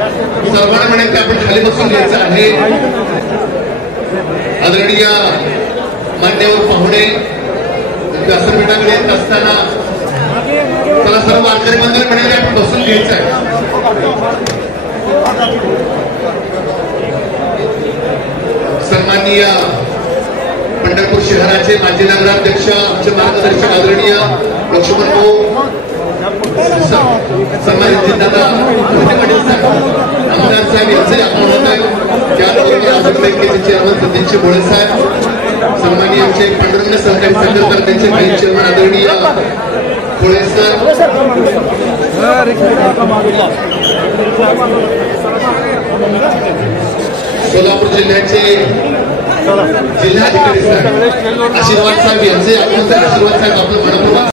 सर्वांना म्हणायचं आपण खाली बसून घ्यायचं आहे. आदरणीय मान्यवर पाहुणे व्यासपीठाकडे येत असताना चला सर्व वारकरी मंडळी म्हणाले आपण बसून घ्यायचं आहे. सन्माननीय पंढरपूर शहराचे माजी नगराध्यक्ष आमचे मार्गदर्शक आदरणीय लक्ष्मण भाऊ सन्मानित दादा आमदार साहेब यांचे आपण होत आहे. त्याबरोबर आझाद बँकेचे चेअरमन सतीश भोळे साहेब, सन्माननीय आमचे पांडुरंग सहकारी साखर कारखान्याचे व्हाईस चेअरमन आदरणीय भोळे साहेब, सोलापूर जिल्ह्याचे जिल्हाधिकारी साहेब आशीर्वाद साहेब यांचे आपण आशीर्वाद साहेब आपलं मनपूर्वक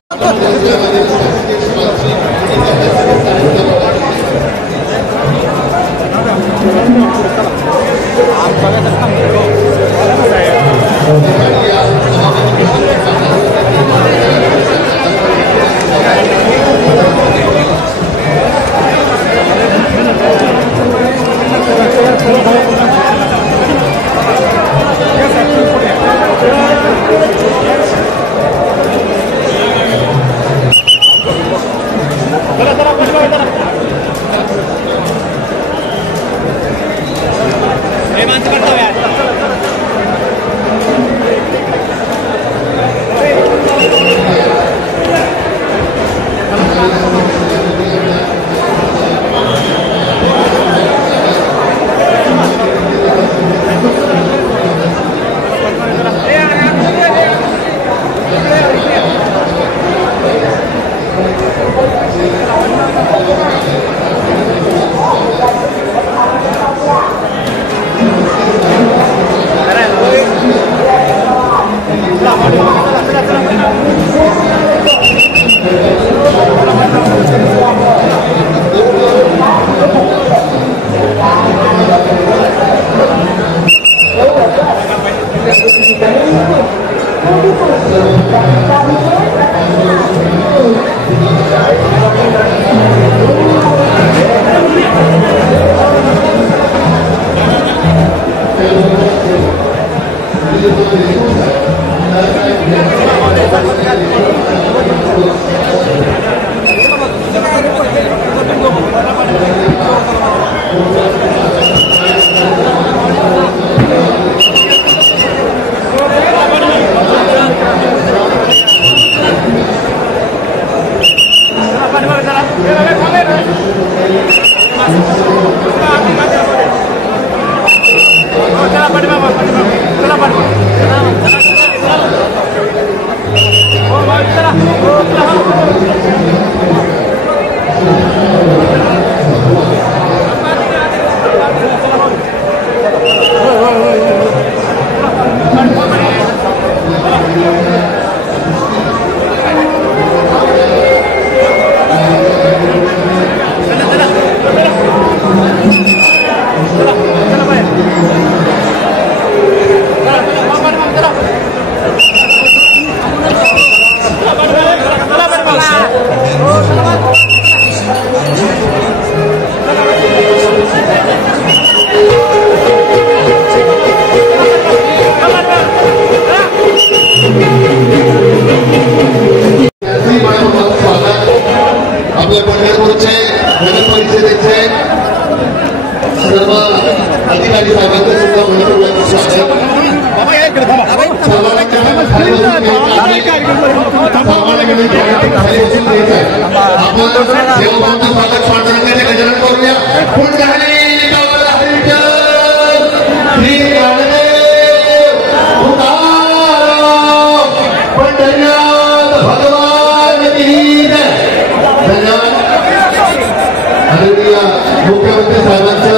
मुख्यमंत्री साहेबांचं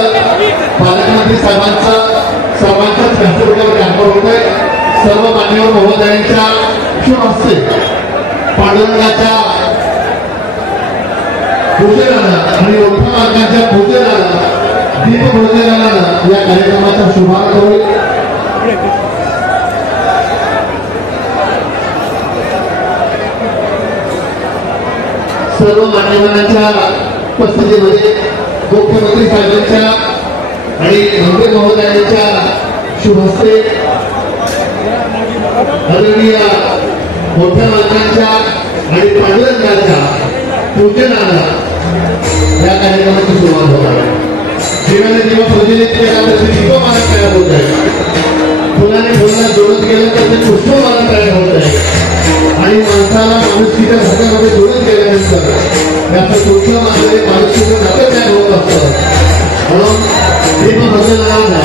पालकमंत्री साहेबांचं सर्वांच्याच व्यासपीठावर कॅम्पर होत आहे. सर्व मान्यवर महोदयांच्या शुभ हस्ते पांडुरंगाच्या पूजनानं आणि विठ्ठल मार्गाच्या पूजनानं दीपपूजनानं या कार्यक्रमाचा शुभारंभ होईल. सर्व मान्यवरांच्या उपस्थितीमध्ये मुख्यमंत्री साहेबांच्या आणि मंत्री महोदयांच्या शुभ हस्ते आदरणीय मोठ्या मालकांच्या आणि पांडुरंगाच्या पूजनाला या कार्यक्रमाची सुरुवात होणार आहे. जीवाने जेव्हा प्रज्वलित केला तर ते दीपमाला तयार होत आहे. फुलाने फुलाला जोडत गेलं तर ते पुष्पमाला तयार होत आहे. आणि माणसाला माणुसकीच्या घटकामध्ये जोडून गेल्यानंतर त्याचं कुठलं मानवी माणुसकीचं नातं तयार होत असतं. म्हणून दीपप्रज्वलनाला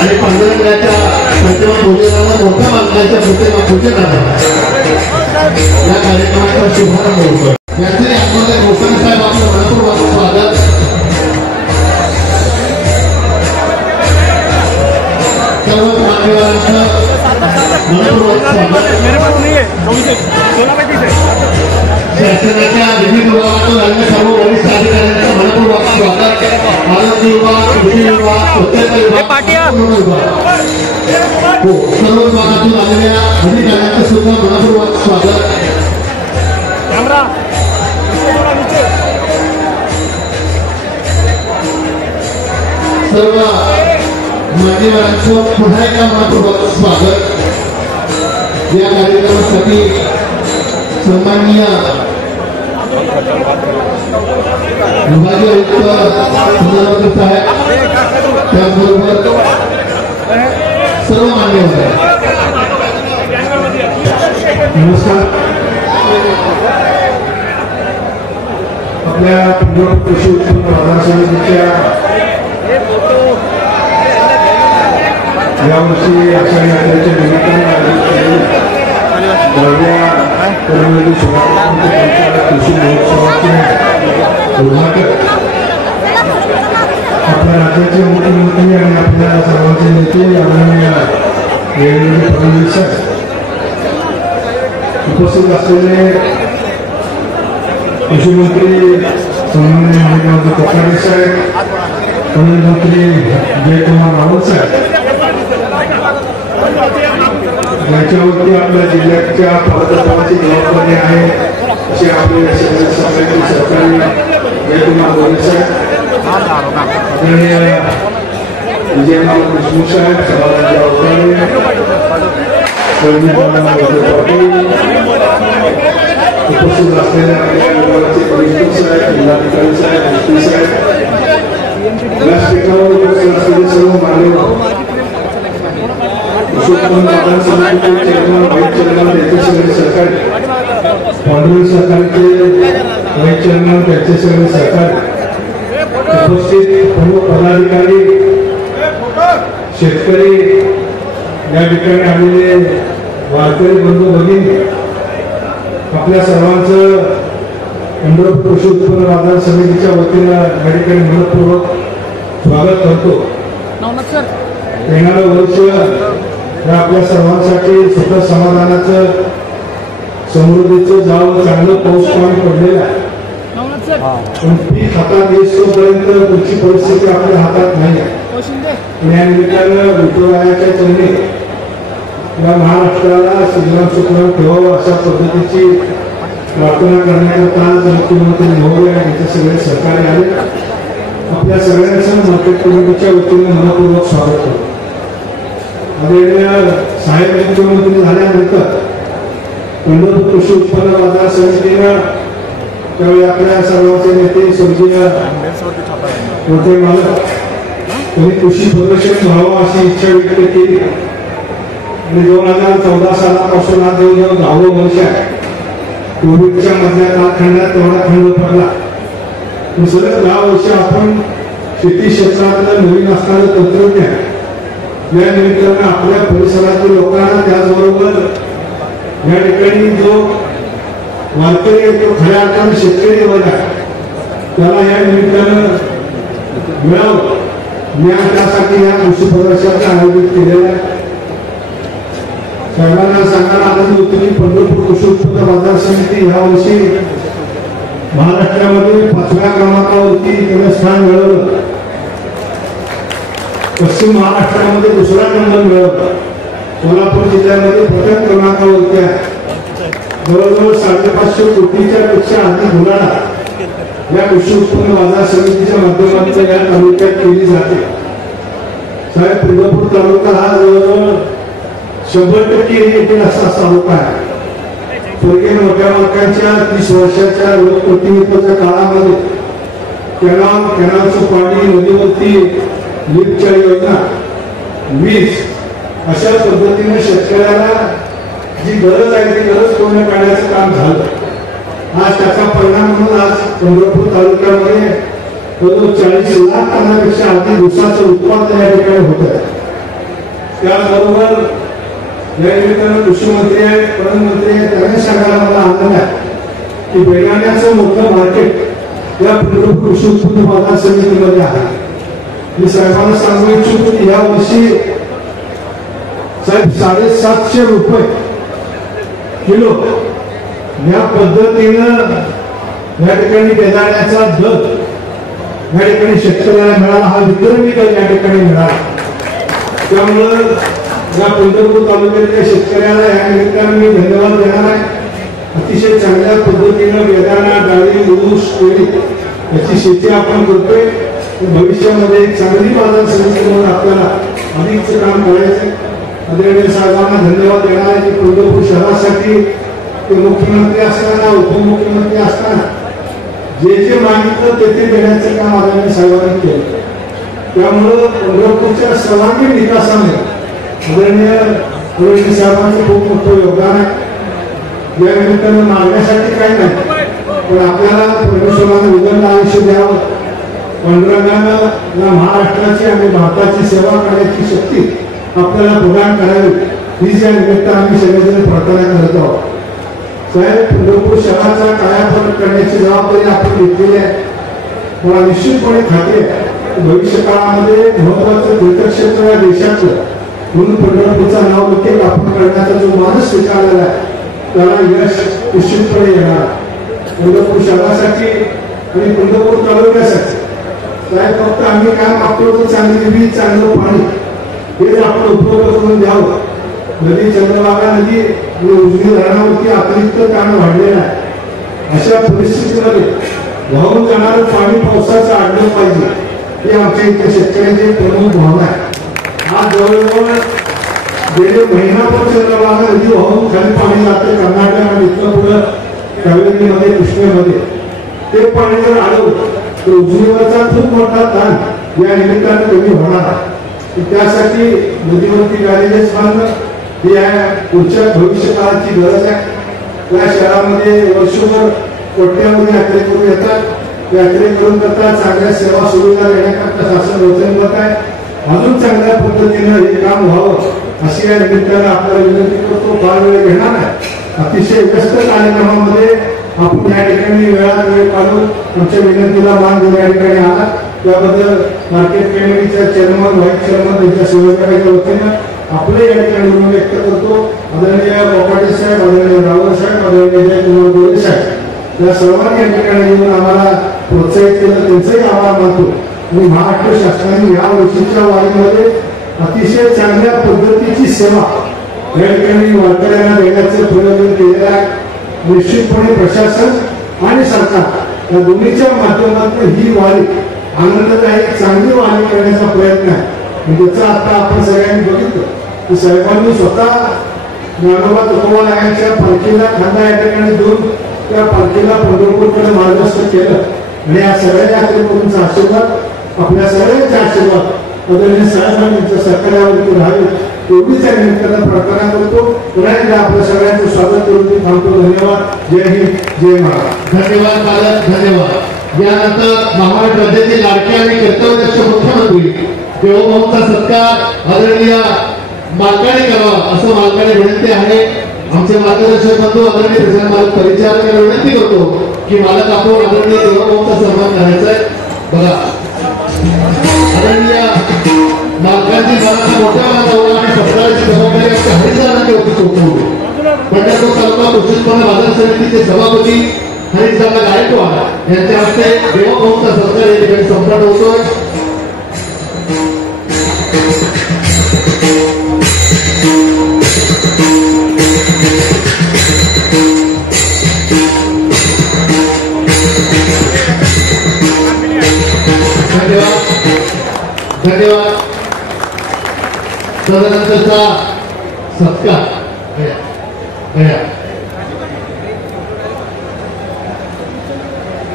आणि पांडुरंगाच्या प्रतिमा पूजनाला मोठ्या मालकांच्या प्रतिमा पूजनाला या कार्यक्रमाचा शुभारंभ होतो. याचे आपल्याला भोसले साहेब आपलं मनपूर्वक स्वागत. सर्व मान्यवरांचं मनपूर्वक स्वागत. शासनाच्या विविध विभागातून आलेल्या सर्व वरिष्ठ अधिकाऱ्यांचं मनपूर्वक स्वागत. आरोग्य विभाग, कृषी विभाग, स्वच्छता विभाग, सर्व विभागातून आलेल्या अधिकाऱ्यांचं सुद्धा मनपूर्वक स्वागत. सर्व मान्यवरांचं पुन्हा एकदा मनपूर्वक स्वागत. या कार्यक्रमासाठी सन्माननीय विभागीय आयुक्त सुंदरवती साहेब त्याचबरोबर सर्व मान्यवर. नमस्कार. आपल्या पंजाब कृषी उत्पन्न बाजार समितीच्या यावर्षी आषाढी यात्रेच्या निमित्तानं कृषी महोत्सवाचे उद्घाटन आपल्या राज्याचे मुख्यमंत्री आणि आपल्या सर्वांचे नेते आदरणीय देवेंद्र फडणवीस उपस्थित असलेले कृषी मंत्री सन्माननीय माणिकराव कोकाटे साहेब, परिवहन मंत्री जयकुमार रावल साहेब, याच्यावरती आपल्या जिल्ह्याच्या पालकत्वाची जबाबदारी आहे असे आपले सरकारी जयकुमार गोरे साहेब, आदरणीय विजयराव देशमुख साहेब, सभागृह उपस्थित असलेल्या विभागाचे कमिशनर साहेब, जिल्हाधिकारी साहेब, एसपी साहेब, व्यासपीठावर उपस्थित असलेले सर्व मान्यवर, कृषी उत्पन्न बाजार समितीचे चेअरमन, व्हाईस चेअरमन, त्यांचे सगळे सहकारी, पांडुरंग सहकारीचे व्हाईस चेअरमन, त्यांचे सगळे सहकारी, उपस्थित प्रमुख पदाधिकारी, शेतकरी, या ठिकाणी आलेले वारकरी बंधू भगिनी, आपल्या सर्वांचं पंढरपूर कृषी उत्पन्न बाजार समितीच्या वतीनं या ठिकाणी मनपूर्वक स्वागत करतो. येणारं वर्ष हे आपल्या सर्वांसाठी सुख समाधानाचं, समृद्धीचं जावं, चांगलं पाऊस पाणी पडलेलं आहे. पण पीक हातात येईपर्यंत पुढची परिस्थिती आपल्या हातात नाही आहे. या निमित्तानं विठुरायाच्या चरणी या महाराष्ट्राला सुजलाम सुफलाम ठेवावं अशा पद्धतीची प्रार्थना करण्याकरता मुख्यमंत्री महोदय यांचे सगळे सहकारी आले. आपल्या सगळ्यांचं मार्केट कमिटीच्या वतीने मनपूर्वक स्वागत करतो. आदरणीय साहेब मुख्यमंत्री झाल्यानंतर पंढरपूर कृषी उत्पन्न बाजार समितीनं त्यावेळी आपल्या सर्वांचे नेते स्वर्गीय मोठे मालक त्यांनी कृषी प्रदर्शन व्हावं अशी इच्छा व्यक्त केली. आणि 2014 सालापासून हा जवळजवळ 10वं वर्ष आहे. कोविडच्या मधल्या कालखंडात तेवढा खंड पडला. सलग 10 वर्ष आपण शेती क्षेत्रातलं नवीन असणारं तंत्रज्ञान या निमित्तानं आपल्या परिसरातील लोकांना, त्याचबरोबर या ठिकाणी जो वारकरी तो खऱ्या अर्थाने शेतकरी वर्ग आहे त्याला या निमित्तानं मिळावं, त्यासाठी या कृषी प्रदर्शनाचं आयोजित केलेलं आहे. सर्वांना सांगायला आनंद होतो की पंढरपूर कृषी उत्पन्न बाजार समिती ह्या वर्षी महाराष्ट्रामध्ये 5व्या क्रमांकावरती त्याने स्थान मिळवलं. पश्चिम महाराष्ट्रामध्ये 2रा नंबर मिळवला. कोल्हापूर जिल्ह्यामध्ये प्रथम क्रमांकावरती आहे. जवळजवळ 550 कोटीच्या पेक्षा अधिक बुलाडा या कृषी उत्पन्न बाजार समितीच्या माध्यमातून या तालुक्यात केली जाते. साहेब, पंढरपूर तालुका हा जवळजवळ 100% येथील असा तालुका आहे. स्वर्गीय मोठ्या मालकांच्या 30 वर्षाच्या लोकप्रतिनिधित्वाच्या काळामध्ये कॅनलचं पाणी, नदीवरती लिफ्टच्या योजना, वीज अशा पद्धतीने शेतकऱ्याला जी गरज आहे ती गरज पूर्ण करण्याचं काम झालं. आज त्याचा परिणाम म्हणून आज पंढरपूर तालुक्यामध्ये 40 लाख टनापेक्षा अधिक ऊसाचं उत्पादन या ठिकाणी होत आहे. त्याचबरोबर या निमित्तानं कृषी मंत्री आहेत, प्रधानमंत्री आहेत, त्यांनी सांगायला मला आनंद आहे की बेगाण्याचं मोठं मार्केट या पंढरपूर कृषी उत्पन्न बाजार समितीमध्ये आहे. मी साहेबांना सांगू इच्छितो की या वर्षी साहेब 750 रुपये किलो या पद्धतीनं या ठिकाणी बेदाण्याचा दर या ठिकाणी शेतकऱ्याला मिळाला. हा वितरणी दर या ठिकाणी मिळाला. त्यामुळं या पंढरपूर तालुक्यातल्या शेतकऱ्याला या निमित्तानं मी धन्यवाद देणार आहे. अतिशय चांगल्या पद्धतीनं बेदाणा, डाळी, ऊस, केळी याची शेती आपण करतोय. भविष्यामध्ये एक चांगली बाजार समिती म्हणून आपल्याला अधिकचं काम करायचं. आदरणीय साहेबांना धन्यवाद देणार आहे की पंढरपूर शहरासाठी ते मुख्यमंत्री असताना, उपमुख्यमंत्री असताना जे जे मागितलं ते देण्याचं काम आदरणीय साहेबांनी केलं. त्यामुळं पंढरपूरच्या सर्वांगीण विकासाने आदरणीय साहेबांचं खूप मोठं योगदान आहे. या निमित्तानं मागण्यासाठी काही नाही, पण आपल्याला परमेश्वरानं उदंड आयुष्य द्यावं, पांडुरंगानं महाराष्ट्राची आणि भारताची सेवा करण्याची शक्ती आपल्याला प्रदान करावी ही या निमित्तानं आम्ही सगळेजण प्रार्थना करत आहोत. साहेब, पंढरपूर शहराचा कायापालट करण्याची जबाबदारी आपण घेतलेली आहे. मला निश्चितपणे खात्री आहे भविष्य काळामध्ये महत्वाचं तीर्थक्षेत्र या देशाचं म्हणून पंढरपूरचा नावलौकिक आपण करण्याचा जो मानस स्वीकारलेला आहे त्याला यश निश्चितपणे येणार. पंढरपूर शहरासाठी आणि पंढरपूर तालुक्यासाठी साहेब फक्त आम्ही काय मागतो तर चांगली वीज, चांगलं पाणी हेच आपण उपलब्ध करून द्यावं. नदी, चंद्रभागा नदी आणि उजनी धरणावरती अतिरिक्त ताण वाढलेला आहे. अशा परिस्थितीमध्ये वाहून जाणारं पाणी पावसाचं आणलं पाहिजे ही आमच्या इथल्या शेतकऱ्यांची प्रमुख भावना आहे. आज जवळजवळ गेले महिनाभर चंद्रभागा नदी वाहून खाली पाणी जाते कर्नाटक आणि इथलं पुढं कावेरीमध्ये, कृष्णेमध्ये. ते पाणी जर आलं तर उजनीवरचा खूप मोठा ताण या निमित्तानं कमी होणार आहे. त्यासाठी नदीवरती बॅरेजेस बांधणं ही पुढच्या भविष्य काळाची गरज आहे. या शहरामध्ये वर्षभर कोट्यामध्ये यात्रेकरू येतात. यात्रेकरून करता चांगल्या सेवा सुविधा देण्याकरता शासन वचनबद्ध आहे. अजून चांगल्या पद्धतीनं हे काम व्हावं अशी या निमित्तानं आपल्याला विनंती करतो. फार वेळ घेणार नाही. अतिशय व्यस्त कार्यक्रमामध्ये आपण या ठिकाणी वेळात वेळ काढून आमच्या विनंतीला मान देऊन या ठिकाणी आला त्याबद्दल मार्केट कमिटीच्या चेअरमन, व्हाईस चेअरमन त्यांच्या सेवेकऱ्याच्या वतीनं आपले या ठिकाणी ऋण व्यक्त करतो. आदरणीय बोकाटे साहेब, आदरणीय रावळ साहेब, आदरणीय जयकुमार गोरे साहेब या सर्वांनी या ठिकाणी येऊन आम्हाला प्रोत्साहित केलं, त्यांचंही आभार मानतो. आणि महाराष्ट्र शासनाने या वर्षीच्या वारीमध्ये अतिशय चांगल्या पद्धतीची सेवा या ठिकाणी वारकऱ्यांना देण्याचं प्रयोजन केलेलं आहे. निश्चितपणे प्रशासन आणि सरकार या दोन्हीच्या माध्यमातून ही वारी आनंददायक चांगली वारी करण्याचा प्रयत्न आहे. त्याचा आता आपण सगळ्यांनी बघितलं की साहेबांनी स्वतः ज्ञानोबा तुकोबारायांच्या पालखीला खांदा या ठिकाणी देऊन त्या पालखीला पंढरपूरकडे मार्गस्थ केलं. आणि या सगळ्या यात्रेकरूंचा आशीर्वाद, आपल्या सगळ्यांचा आशीर्वाद आदरणीय साहेबांनी त्यांच्या सरकारवरती राहावे एवढीच या निमित्तानं प्रार्थना करतो. पुन्हा एकदा आपल्या सगळ्यांचं स्वागत करून थांबतो. धन्यवाद. जय हिंद, जय महाराष्ट्र. धन्यवाद पालक, धन्यवाद. यानंतर महाराष्ट्र राज्याचे लाडके आणि कर्तव्यदक्ष मुख्यमंत्री देवभाऊंचा सत्कार आदरणीय मालकाने करावा असं मालकाने विनंती आहे. आमचे मार्गदर्शक बंधू आदरणीय प्रशांत मालक परिचारकांना विनंती करतो की मालक आपण आदरणीय देवभाऊंचा सन्मान करायचा आहे. बघा आदरणीय मालकांची मला मोठ्या मानावर आणि सरकारची जबाबदारी आमच्या हरिदानाच्या वरती सोपवली. पंढरपूर तालुका कृषी उत्पन्न बाजार समितीचे सभापती हरिदादा गायकवाड यांच्या हस्ते देवभाऊंचा सत्कार या ठिकाणी संपन्न होतोय. धन्यवाद. तदनंतरचा सत्कार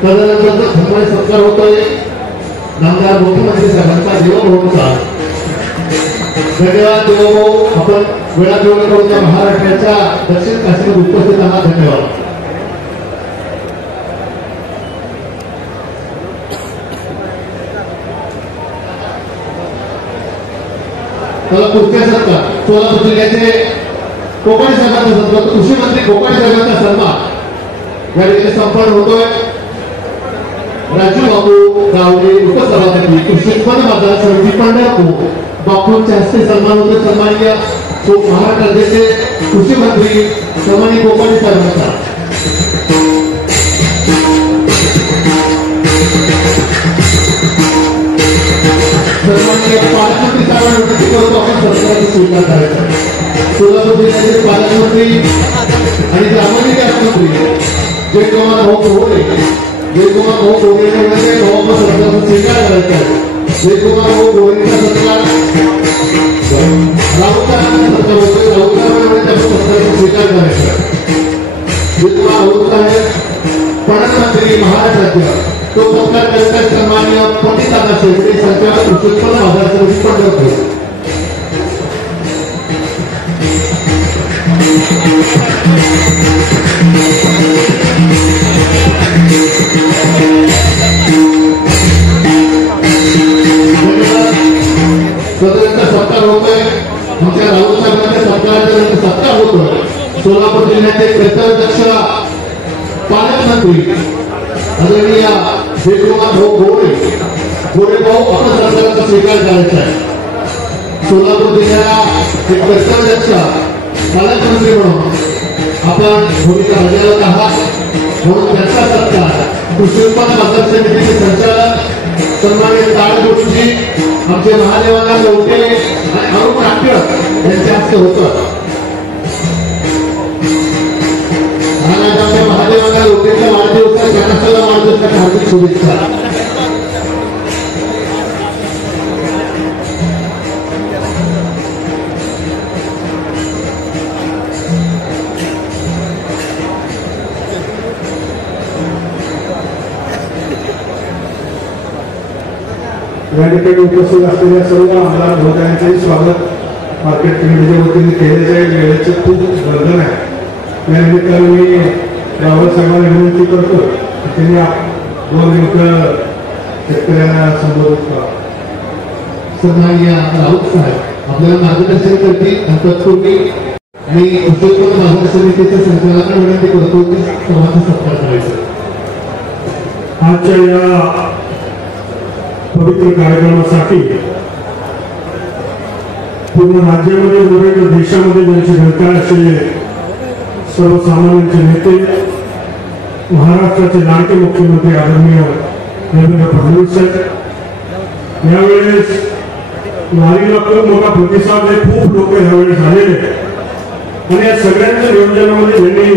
तदनंतरचा सन्मान सत्कार होतोय नामदार मुख्यमंत्री साहेबांचा देवभाऊचा. धन्यवाद देवभाऊ. आपण वेळा जेवण करून महाराष्ट्राच्या दक्षिण काशीमध्ये उपस्थित आहात. धन्यवाद. मला कुठल्या सत्कार सोलापूर जिल्ह्याचे कोकण साहेबांचा सन्मान कृषी मंत्री कोकण साहेबांचा सन्मान या ठिकाणी संपन्न होतोय. राजू बाबू गावडे उपसभापती कृषी उत्पन्न बाजार समिती पंढरपूर बापूंच्या हस्ते सन्मान होतो. सन्माननीय महाराष्ट्र राज्याचे कृषी मंत्री सन्माननीय कोकण साहेबांचा. सन्माननीय पालकमंत्री साहेबांना विनंती करतो आपण सत्काराचा स्वीकार करायचा. सोलापूर जिल्ह्याचे पालकमंत्री आणि ग्रामविकास मंत्री जयकुमार भाऊ कोहरे जयकुमार भाऊ कोहरेचे भाऊ सत्काराचा स्वीकार करायचा आहे. जयकुमार भाऊ कोहरेचा सत्कार राऊतांना सत्कार होतोय. राऊतांना सत्काराचा स्वीकार करायचा आहे. जयकुमार भाऊ साहेब प्रधानमंत्री महाराष्ट्राच्या तो सत्कार करतात. सन्माननीय पंडित शेगडे संचालक कृषी उत्पन्न बाजार समिती पंढरपूर. सदस्यांचा सत्कार होतोय. आमच्या राऊत साहेबांच्या सत्काराच्या सत्कार होतोय. सोलापूर जिल्ह्याचे कर्तव्यदक्ष पालकमंत्री आदरणीय जयकुमार भाऊ गोरे भाऊ आपण सत्काराचा स्वीकार करायचा आहे. सोलापूर जिल्ह्याला एक कर्तव्यदक्ष पालकमंत्री म्हणून आपण भूमिका बजावत आहात. म्हणून त्यांचा सत्कार कृषी उत्पन्न बाजार समितीचे संचालक सन्माननीय ताळगोटजी आमचे महादेवाला लवटे आणि अरुण काटकर यांच्या हस्ते होतं. आज आमच्या महादेवाला लवटेच्या वाढदिवसाच्या जनासाला वाढदिवसाच्या हार्दिक शुभेच्छा. या ठिकाणी उपस्थित असलेल्या सर्व आमदार महोदयांचेही स्वागत मार्केट कमिटीच्या वतीने केले जाईल. वेळेचे खूप गर्दन आहे. या निमित्ताने मी रावत साहेबांना विनंती करतो त्यांनी 2 मिनिटं शेतकऱ्यांना संबोधित करा. सन्माननीय राऊत साहेब आपल्याला मार्गदर्शन करतील. तत्पूर्वी आणि कृषी उत्पन्न बाजार समितीच्या संचालकांना विनंती करतो की सर्वांचा सत्कार करायचा. आजच्या या पवित्र कार्यक्रमासाठी पूर्ण राज्यामध्ये विविध देशामध्ये ज्यांचे घरकार असे सर्वसामान्यांचे नेते महाराष्ट्राचे लाडके मुख्यमंत्री आदरणीय देवेंद्र फडणवीस साहेब यावेळेस वारीला खूप मोठा प्रतिसाद आहे. खूप लोक यावेळेस झालेले आणि या सगळ्यांच्या नियोजनामध्ये ज्यांनी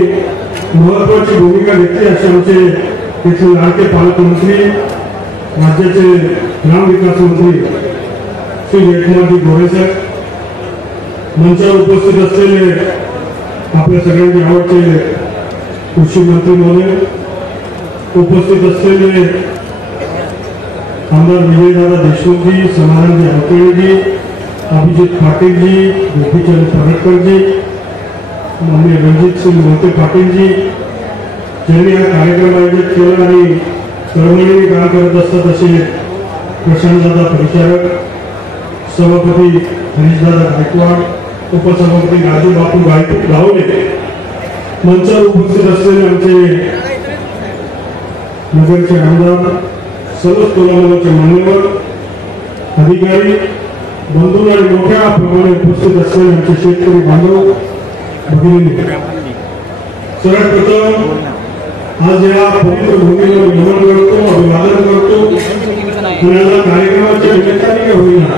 महत्वाची भूमिका घेतली असे आमचे तिथले लाडके पालकमंत्री राज्याचे ग्रामविकास मंत्री श्री जयकुमारजी गोरे साहेब, मंचावर उपस्थित असलेले आपल्या सगळ्यांचे आवडते कृषी मंत्री महोदय, उपस्थित असलेले आमदार विजयदादा देशमुखजी, समाधानजी हलकेजी, अभिजित पाटीलजी, गोपीचंद परटकरजी, माननीय रणजित सिंग मोहिते पाटीलजी ज्यांनी हा कार्यक्रम आयोजित केला आणि तळमळीने काम करत असतात असे प्रशांतदादा परिचारक, सभापती हरीशदादा गायकवाड, उपसभापती राजू बापू गावले, मंचावर उपस्थित असलेले आमचे नगरचे आमदार, सर्व तोलामोलाचे मान्यवर अधिकारी बंधू आणि मोठ्या प्रमाणे उपस्थित असलेले आमचे शेतकरी बांधव भगिनी, सर्वप्रथम आज या पवित्र भूमीला नमन करतो, अभिवादन करतो. पुण्याला कार्यक्रमाच्या निमित्ताने होईना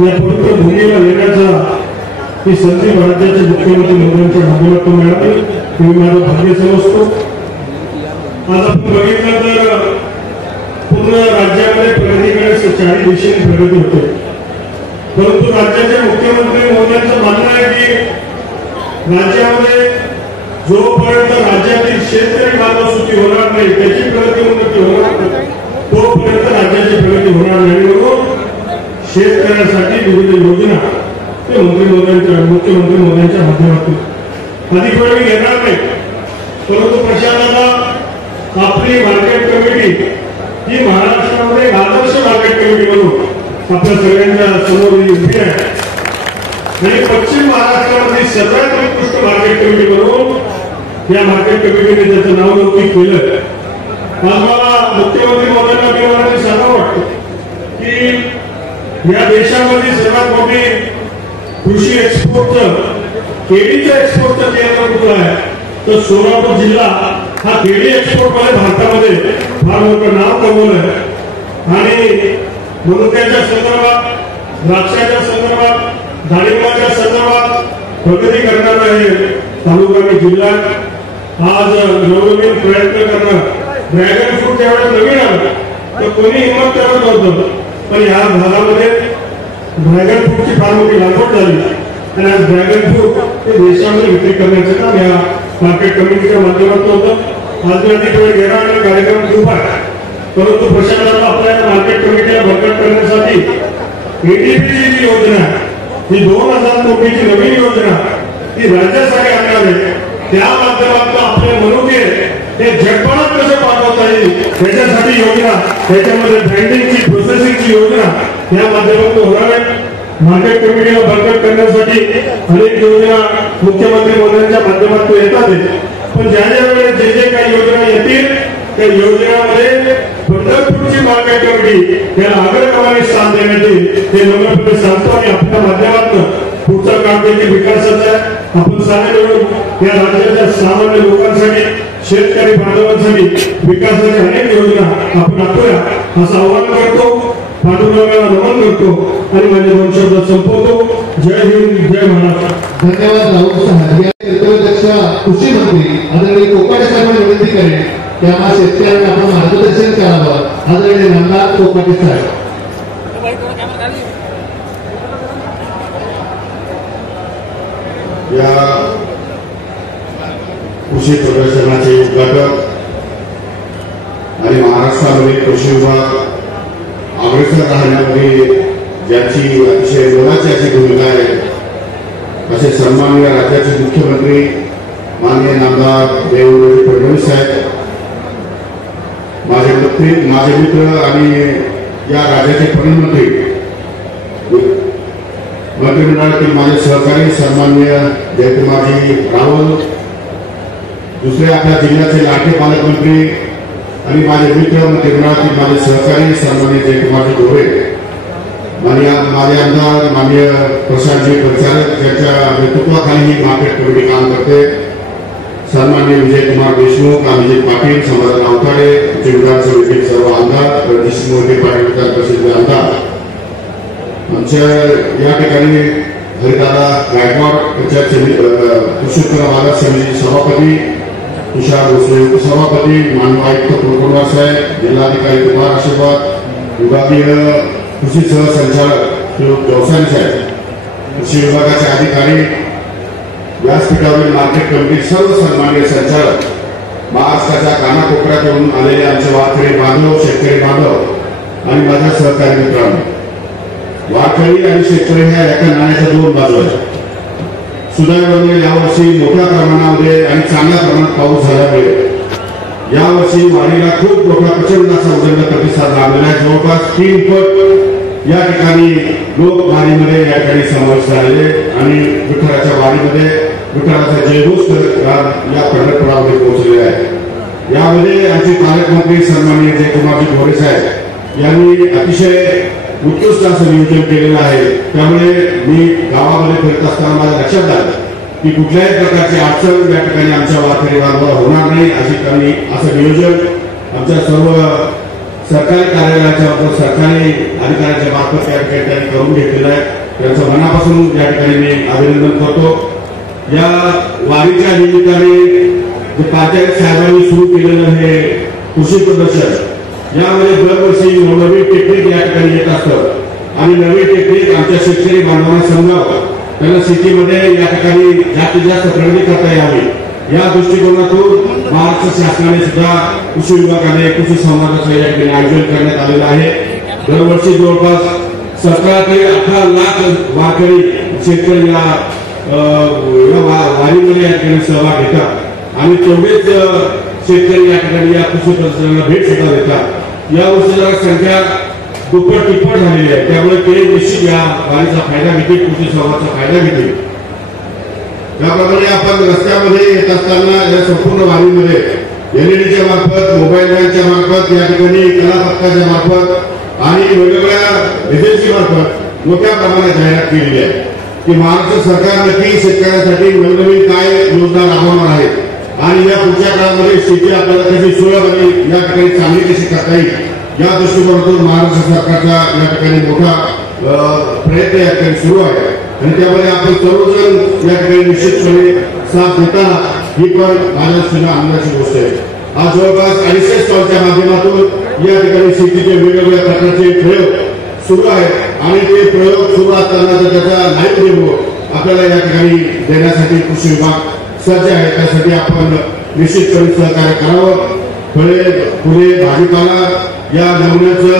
या पवित्र भूमीला येण्याचा ही संधी राज्याचे मुख्यमंत्री मोदींच्या माध्यमातून मिळाली मी माझं भाग्य समजतो. आज आपण बघितलं तर पूर्ण राज्यामध्ये प्रगतीकडे चारी दिशेने प्रगती होते. परंतु राज्याचे मुख्यमंत्री महोदयांचं म्हणणं आहे की राज्यामध्ये जोपर्यंत राज्यातील शेतकरी बांधव सुखी होणार नाही, त्याची प्रगती उन्नती होणार नाही, तोपर्यंत राज्याची प्रगती होणार नाही. म्हणून शेतकऱ्यांसाठी विविध योजना ते मुख्यमंत्री महोदयांच्या माध्यमातून अधिक वेळ घेणार नाही. परंतु प्रशासनाला आपली मार्केट कमिटी ही महाराष्ट्रामध्ये आदर्श मार्केट कमिटी म्हणून आपल्या सगळ्यांच्या समोर उभी आहे आणि पश्चिम महाराष्ट्रामध्ये सर्वात उत्कृष्ट मार्केट कमिटी म्हणून या मार्केट कमिटीने त्याचं नावलौकिक केलं. आज मला मुख्यमंत्री महोदयांना सांगावं वाटतं की या देशामध्ये सर्वात मोठी कृषी एक्सपोर्टचं केळीचं एक्सपोर्टचं केंद्र कुठलं आहे तर सोलापूर जिल्हा हा केळी एक्सपोर्ट मध्ये भारतामध्ये फार मोठं नाव कमवलं आणि मनुक्याच्या संदर्भात, द्राक्षाच्या संदर्भात, डाळिंबाच्या संदर्भात प्रगती करणारा हे तालुका जिल्हा आज नवनवीन प्रयत्न करणं. ड्रॅगन फ्रूट ज्यावेळेस नवीन आलं तर कोणी हिंमत करत नव्हतं, पण या भागामध्ये ड्रॅगन फ्रूटची फार मोठी लागवड झाली आणि आज ड्रॅगन फ्रूट हे देशामध्ये विक्री करण्याचं काम या मार्केट कमिटीच्या माध्यमातून होतं. आज मी अधिक वेळ घेणार आणि कार्यक्रम खूप आहे, परंतु प्रशासनाला आपल्या मार्केट कमिटीला बळकट करण्यासाठी एडीपीची जी योजना आहे ही 2000 कोटीची नवीन योजना ही राज्यासाठी आणणार आहे. त्या माध्यमातून आपले मनुके हे जगभरात कसे पाठवता येईल त्याच्यासाठी योजना, त्याच्यामध्ये ब्रँडिंगची प्रोसेसिंगची योजना या माध्यमातून होणार आहे. मार्केट कमिटीला बळकट करण्यासाठी अनेक योजना मुख्यमंत्री महोदयांच्या माध्यमातून येतात, पण ज्या वेळेस जे काही योजना येतील त्या योजनेमध्ये पंढरपूरची मार्केट कमिटी याला अग्रक्रमाने स्थान देण्यात येईल हे नम्रपणे सांगतो आणि आपल्या माध्यमातून पुढचं काम देखील विकासाचं आहे. आपण सारे मिळून या राज्याच्या सामान्य लोकांसाठी, शेतकरी बांधवांसाठी विकासाच्या अनेक योजना आपण आखूया असं आवाहन करतो. पांडुरंगाला नमन करतो आणि माझे 2 शब्द संपवतो. जय हिंद, जय महाराष्ट्र. धन्यवाद राहुल साहेब. कर्तव्यदक्ष कृषी मंत्री आदरणीय कोकाटे साहेबांना विनंती करेन की आम्हा शेतकऱ्यांना आपण मार्गदर्शन करावं. आदरणीय नामदार कोकाटे साहेब. या कृषी प्रदर्शनाचे उद्घाटक आणि महाराष्ट्रामध्ये कृषी विभाग अग्रेसर राहण्यामध्ये ज्याची अतिशय मोलाची अशी भूमिका आहे असे सन्माननीय राज्याचे मुख्यमंत्री माननीय नामदार देवेंद्र फडणवीस साहेब, माझे मित्र आणि या राज्याचे प्रधानमंत्री, मंत्रिमंडळातील माझे सहकारी सन्माननीय जयकुमारजी रावल, दुसरे आपल्या जिल्ह्याचे लाडके पालकमंत्री आणि माझे मित्र मंत्रिमंडळातील माझे सहकारी सन्माननीय जयकुमारजी गोरे, माझे आमदार माननीय प्रशांतजी परिचारक ज्यांच्या नेतृत्वाखाली ही मार्केट कमिटी काम करते, सन्माननीय विजयकुमार देशमुख, अभिजित पाटील, समाधान अवताडे, विधानसभेतील सर्व आमदार, रणजित मोहिते पाटील विधान परिषदेचे आमदार, आमच्या या ठिकाणी हरिदादा गायकवाड कृषी उत्पन्न बाजार समितीचे सभापती, तुषार भोसले उपसभापती, मानव आयुक्त कुलकुमार साहेब, जिल्हाधिकारी कुमार आशीर्वाद, विभागीय कृषी सहसंचालक व्यवसाय साहेब, कृषी विभागाचे अधिकारी, व्यासपीठावरील मार्केट कमिटी सर्व सन्माननीय संचालक, महाराष्ट्राच्या कानाकोपऱ्यात येऊन आलेले आमचे वारकरी बांधव, शेतकरी बांधव आणि माझ्या सहकारी मित्रांनो, वारकरी आणि शेतकरी ह्या एका नाण्याच्या 2 बाजू आहेत. सुदैवाने यावर्षी मोठ्या प्रमाणामध्ये आणि चांगल्या प्रमाणात पाऊस झाल्यामुळे यावर्षी वारीला खूप मोठा प्रचंड असा उदंड प्रतिसाद लाभलेला आहे. जवळपास 3 पट या ठिकाणी लोक वारीमध्ये या ठिकाणी समावेश झालेले आणि विठ्ठलाच्या वारीमध्ये विठ्ठलाचा जयघोष या पंढरपुरामध्ये पोहोचलेले आहे. यामध्ये आमचे पालकमंत्री सन्माननीय जयकुमारजी गोरे साहेब यांनी अतिशय उत्कृष्ट असं नियोजन केलेलं आहे. त्यामुळे मी गावामध्ये फिरत असताना माझ्या लक्षात आलं की कुठल्याही प्रकारची अडचण या ठिकाणी आमच्या वारकरी बांधवाला होणार नाही असं नियोजन आमच्या सर्व सरकारी कार्यालयाच्या सरकारी अधिकाऱ्यांच्या मार्फत या ठिकाणी त्यांनी करून घेतलेलं आहे. त्यांचं मनापासून या ठिकाणी मी अभिनंदन करतो. या वारीच्या निमित्ताने जे प्राचार्य साहेबांनी सुरू केलेलं हे कृषी प्रदर्शन यामध्ये दरवर्षी नवीन टेक्निक या ठिकाणी येत असतं आणि नवीन टेक्निक आमच्या शेतकरी बांधवांना समजावं, त्यांना शेतीमध्ये या ठिकाणी जास्तीत जास्त प्रगती करता यावी या दृष्टिकोनातून महाराष्ट्र शासनाने सुद्धा कृषी विभागाने कृषी संवादाचं या ठिकाणी आयोजन करण्यात आलेलं आहे। दरवर्षी जवळपास 17 ते 18 लाख वारकरी शेतकरी या वारीमध्ये या ठिकाणी सहभाग घेतात आणि तेवढेच शेतकरी या ठिकाणी या कृषी प्रदर्शनाला भेट सुद्धा देतात। या वर्षी जरा संख्या दुप्पट तिप्पट झालेली आहे, त्यामुळे ते निश्चित या वारीचा फायदा घेतील, कृषी संवादाचा फायदा घेतील। त्याप्रमाणे आपण रस्त्यामध्ये येत असताना या संपूर्ण वारीमध्ये एलईडीच्या मार्फत, मोबाईल व्हॅनच्या मार्फत, या ठिकाणी कला पथकाच्या मार्फत आणि वेगवेगळ्या एजन्सी मार्फत मोठ्या प्रमाणात जाहिरात केलेली आहे की महाराष्ट्र सरकार नक्की शेतकऱ्यांसाठी नवनवीन काय योजना राबवणार आहे आणि या पुढच्या काळामध्ये शेती आपल्याला कशी सुलभ आणि या ठिकाणी चांगली कशी करता येईल या दृष्टिकोनातून महाराष्ट्र सरकारचा या ठिकाणी मोठा प्रयत्न या ठिकाणी सुरू आहे आणि त्यामध्ये आपण सर्वजण या ठिकाणी निश्चितपणे साथ देताना ही पण माझ्या सुद्धा आनंदाची गोष्ट आहे। आज जवळपास 250 स्टॉलच्या माध्यमातून या ठिकाणी शेतीचे वेगवेगळ्या प्रकारचे प्रयोग सुरू आहेत आणि ते प्रयोग सुरू असताना त्याचा लाईव्ह डेमो आपल्याला या ठिकाणी देण्यासाठी कृषी विभाग सज्ज आहे। त्यासाठी आपण निश्चितपणे सहकार्य करावं। फळे भाजीपाला या नमुन्याचं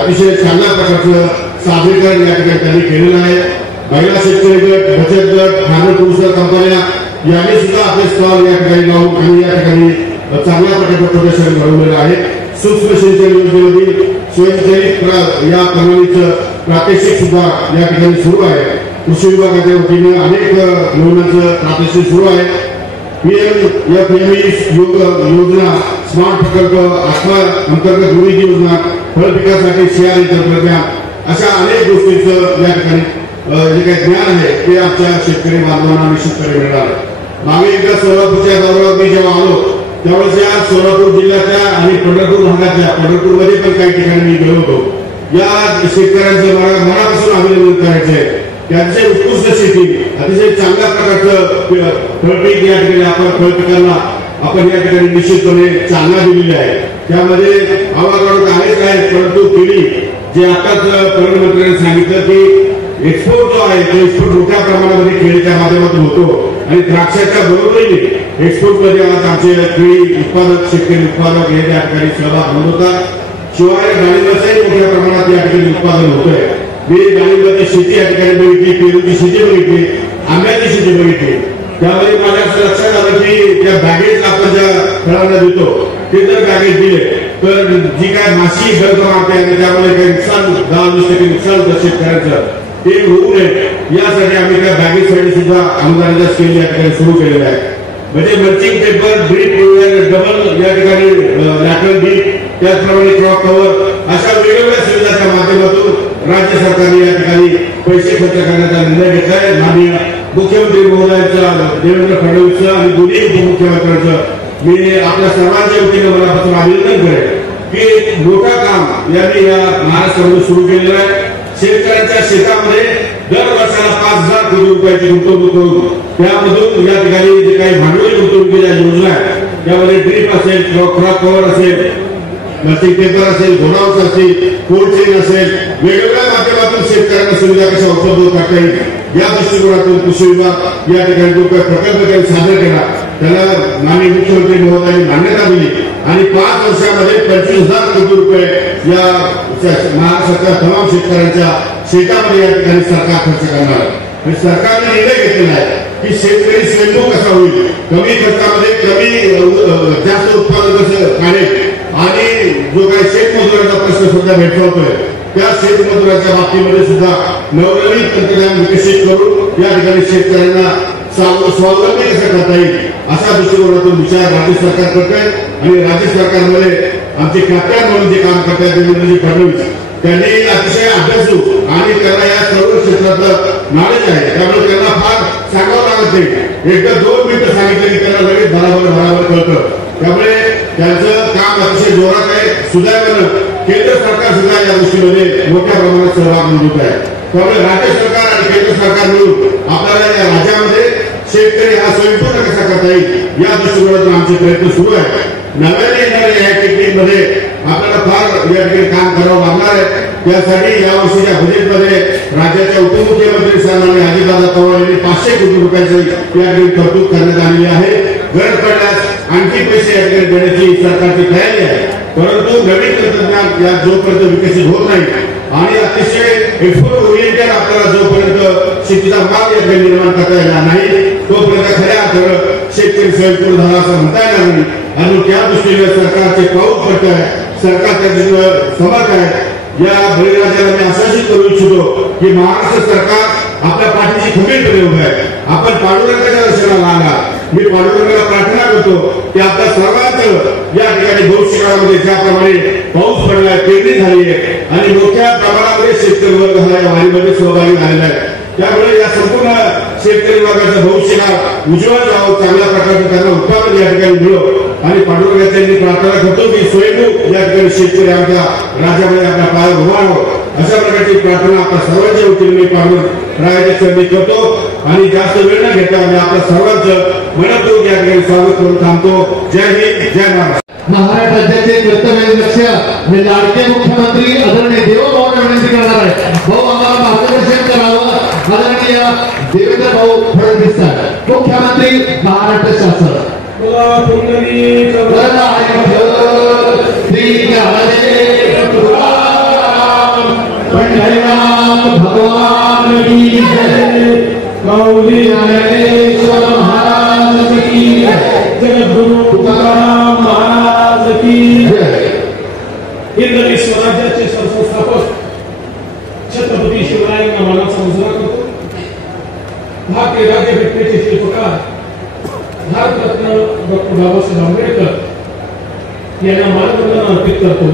अतिशय चांगल्या प्रकारचं सादरीकरण या ठिकाणी त्यांनी केलेलं आहे। महिला शेतकरी गट, बचत गट, खाद्य पुरुष कंपन्या यांनी सुद्धा आपले स्टॉल या ठिकाणी लावून आणि या ठिकाणी चांगल्या प्रकारचं प्रदर्शन घडवलेलं आहे। सूक्ष्म सिंचन योजनेमधील स्वयंचलित या प्रणालीचं प्रात्यक्षिक सुद्धा या ठिकाणी सुरू आहे। कृषी विभागाच्या वतीने अनेक योजनांचं प्रात्यक्षिक सुरू आहे। PMFME योजना, स्मार्ट प्रकल्प, आत्मा अंतर्गत गुरुजी योजना, फळ पिकासाठी शेअर तंत्रज्ञान अशा अनेक गोष्टींचं या ठिकाणी जे काही ज्ञान आहे ते आमच्या शेतकरी बांधवांना निश्चितपणे मिळणार आहे। मागे एकदा सोलापूरच्या दौऱ्यावर मी जेव्हा आलो त्यावेळेस या सोलापूर जिल्ह्याच्या आणि पंढरपूर भागाच्या पंढरपूरमध्ये पण काही ठिकाणी मी गेलो होतो। या शेतकऱ्यांचं मला मनापासून अभिनंदन करायचं आहे। त्यांचे उत्कृष्ट शेती, अतिशय चांगल्या प्रकारचं फळपीक या ठिकाणी आपण फळपिकांना आपण या ठिकाणी निश्चितपणे चालना दिलेली आहे। त्यामध्ये आवागड आहेच आहेत, परंतु केळी जे आताच प्रधानमंत्र्यांनी सांगितलं की एक्सपोर्ट जो आहे तो एक्सपोर्ट मोठ्या प्रमाणामध्ये केळीच्या माध्यमातून होतो आणि द्राक्षाच्या बरोबरीने एक्सपोर्ट मध्ये आज आमचे केळी उत्पादक, शेतकरी उत्पादक हे त्या ठिकाणी सहभाग नोंदवतात। शिवाय डाळिंबाचंही मोठ्या प्रमाणात या ठिकाणी उत्पादन होतंय। मी डाळिंबाची शेती या ठिकाणी बघितली, पेरूची शेती बघितली, आंब्याची शेती बघितली। त्यामध्ये माझ्या असं लक्षात आलं की त्या बॅगेज आपण ज्या फळांना देतो ते जर बॅगेज दिले तर जी काय माशी गळत मारते आणि त्यामुळे काही नुकसान 10-20% नुकसान होतं शेतकऱ्यांचं, ते होऊ नये यासाठी आम्ही त्या बॅगेजसाठी सुद्धा अनुदानाचा स्कीम या ठिकाणी सुरू केलेला आहे। म्हणजे मल्चिंग पेपर, ड्रीप, डबल या ठिकाणी लॅटरल ड्रीप, त्याचप्रमाणे क्रॉप कव्हर अशा वेगवेगळ्या सुविधांच्या माध्यमातून राज्य सरकारने या ठिकाणी पैसे खर्च करण्याचा निर्णय घेतलाय। माननीय मुख्यमंत्री महोदयांचा, देवेंद्र फडणवीस आणि दोन्ही उपमुख्यमंत्र्यांचं मी आपल्या सर्वांच्या वतीने मनापासून अभिनंदन करेन की मोठा काम यांनी या महाराष्ट्रामध्ये सुरू केलेलं आहे। शेतकऱ्यांच्या शेतामध्ये दर वर्षाला 5,000 कोटी रुपयाची गुंतवणूक करून त्यामधून या ठिकाणी जे काही भांडवली गुंतवणुकीच्या योजना आहेत त्यामध्ये ड्रीप असेल, क्रॉप कव्हर असेल, मल्चिंग पेपर असेल, गोडाऊन्स असतील, कोल्ड चेन असेल, वेगवेगळ्या माध्यमातून शेतकऱ्यांना सुविधा कशा उपलब्ध करता येईल या दृष्टिकोनातून कृषी विभाग या ठिकाणी जो काही प्रकल्प त्यांनी सादर केला त्याला माननीय मुख्यमंत्री महोदयांनी मान्यता दिली आणि 5 वर्षामध्ये 25,000 कोटी रुपये या महाराष्ट्राच्या तमाम शेतकऱ्यांच्या शेतामध्ये या ठिकाणी सरकार खर्च करणार आहे। सरकारने निर्णय घेतलेला आहे की शेतकरी स्वयंभू कसा होईल, कमी खर्चामध्ये कमी जास्त उत्पादन कसं काढेल आणि जो काही शेतमजुरांचा प्रश्न सुद्धा भेडसावतोय त्या शेतमजुरांच्या बाबतीमध्ये सुद्धा नवनवीन तंत्रज्ञान विकसित करून या ठिकाणी शेतकऱ्यांना स्वावलंबी कसं करता येईल अशा दृष्टिकोनातून विचार राज्य सरकार करत आहे आणि राज्य सरकारमध्ये आमचे कॅप्टन म्हणून जे काम करतात देवेंद्रजी फडणवीस त्यांनी अतिशय अभ्यासू आणि त्यांना या सर्व क्षेत्रातलं नॉलेज आहे, त्यामुळे त्यांना फार सांगावं लागत नाही। एकदा 2 मिनिटं सांगितलं की त्यांना लगेच बराबर कळतं, त्यामुळे त्यांचं काम अतिशय जोरात आहे। सुदैवानं केंद्र सरकार सुद्धा या गोष्टीमध्ये मोठ्या प्रमाणात सहभाग नोंदवत आहे। त्यामुळे राज्य सरकार आणि केंद्र सरकार मिळून आपल्याला या राज्यामध्ये शेतकरी हा स्वयंपूर्ण कसा करता येईल या दृष्टिकोनातून आमचे प्रयत्न सुरू आहेत। नव्याने येणाऱ्या या टेक्निक मध्ये आपल्याला फार या ठिकाणी काम करावं लागणार आहे. त्यासाठी यावर्षीच्या बजेटमध्ये राज्याच्या उपमुख्यमंत्री सन्माननीय अजितदादा पवार यांनी 500 कोटी रुपयाची या ठिकाणी तरतूद करण्यात आलेली आहे. गरज पडल्यास आणखी पैसे या ठिकाणी देण्याची सरकारची तयारी आहे. परंतु नवीन तंत्रज्ञान या जोपर्यंत विकसित होत नाही आणि अतिशय एक्सपोर्ट ओरिएंटेड आपल्याला जोपर्यंत शेतीचा माल या ठिकाणी निर्माण करता येणार नाही तोपर्यंत खऱ्या अर्थानं शेतकरी स्वयंपूर्ण झाला असं म्हणता येणार नाही. आणि त्या दृष्टीने सरकारचे पाऊल पडत आहे. सरकार त्या दृष्टीने समर्थ आहे. या बळीराजाला मी आश्वासित करू इच्छितो की महाराष्ट्र सरकार आपल्या पाठीशी खंबीरपणे उभं आहे. आपण पांडुरंगाच्या दर्शनाला आला. मी पांडुरंगाला प्रार्थना करतो की आपल्या सर्वांचं या ठिकाणी भविष्य काळामध्ये ज्याप्रमाणे पाऊस पडलाय, पेरणी झाली आहे आणि मोठ्या प्रमाणामध्ये शेतकरी वर्ग हा या वारीमध्ये सहभागी झालेला आहे. त्यामुळे या संपूर्ण शेतकरी वर्गाचं भविष्यकाळ उज्ज्वल राहावं, चांगल्या प्रकारचं त्यांना उत्पादन या ठिकाणी मिळो आणि पांडुरंगाची मी प्रार्थना करतो की स्वयंभू या ठिकाणी शेतकरी आमच्या राज्यामध्ये आपल्या पायावर उभा राहावं अशा प्रकारची प्रार्थना आपल्या सर्वांच्या वतीने मी पांडुरंगाच्या चरणी करतो. आणि जास्त वेळ न घेता मी आपल्या सर्वांचं मनपूर्वक या ठिकाणी स्वागत करून थांबतो. जय हिंद, जय महाराष्ट्र. महाराष्ट्र राज्याचे कर्तव्य लक्ष आणि लाडके मुख्यमंत्री आदरणीय देवभाऊंना विनंती करणार आहे. भाऊ आम्हाला मार्गदर्शन करावं. आदरणीय देवेंद्र भाऊ फडणवीस मुख्यमंत्री महाराष्ट्र शासन. भगवान की जय. गौरी ज्ञानेश्वर महाराज की जय. जगद्गुरु तुकाराम महाराज की जय. हिंदवी स्वराज्याचे सरसंस्थापक छत्रपती शिवरायांना मानाचा मुजरा करतो. भारतीय राज्यघटनेचे शिल्पकार भारतरत्न डॉक्टर बाबासाहेब आंबेडकर यांना मानवंदना अर्पित करतो.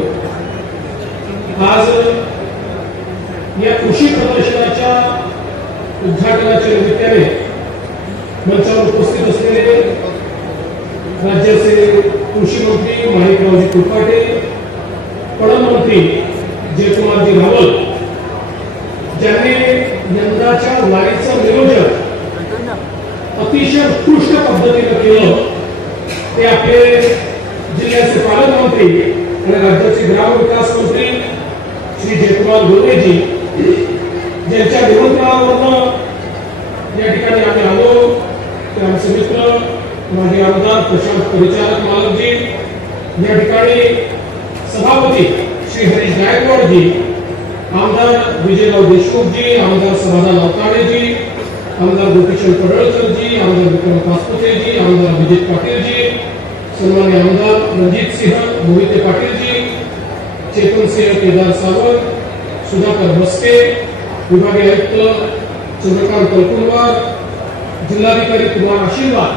आज या कृषी प्रदर्शनाच्या उद्घाटनाच्या निमित्ताने मंचावर उपस्थित असलेले राज्याचे कृषी मंत्री माणिकरावजी कुलपाटे, पणन मंत्री जयकुमारजी रावल, ज्यांनी यंदाच्या वारीचं नियोजन अतिशय उत्कृष्ट पद्धतीने केलं ते आपले जिल्ह्याचे पालकमंत्री आणि राज्याचे ग्रामविकास मंत्री श्री जयकुमार गोरेजी, ज्यांच्या निमंत्रणावरून या ठिकाणी आम्ही आलो. ते आमचे मित्र माजी आमदार प्रशांत परिचारक मालकजी, या ठिकाणी सभापती श्री हरीश गायकवाडजी, आमदार विजयराव देशमुखजी, आमदार समाधान अवताडेजी, आमदार गोपीचंद पडळकरजी, आमदार विक्रम पासपुतेजी, आमदार विजय पाटीलजी, सन्मान्य आमदार रणजित सिंह मोहिते पाटीलजी, चेतन सिंह केदार सावंत, सुधाकर बस्के, विभागीय आयुक्त चंद्रकांत कलकुंवार, जिल्हाधिकारी कुमार आशीर्वाद,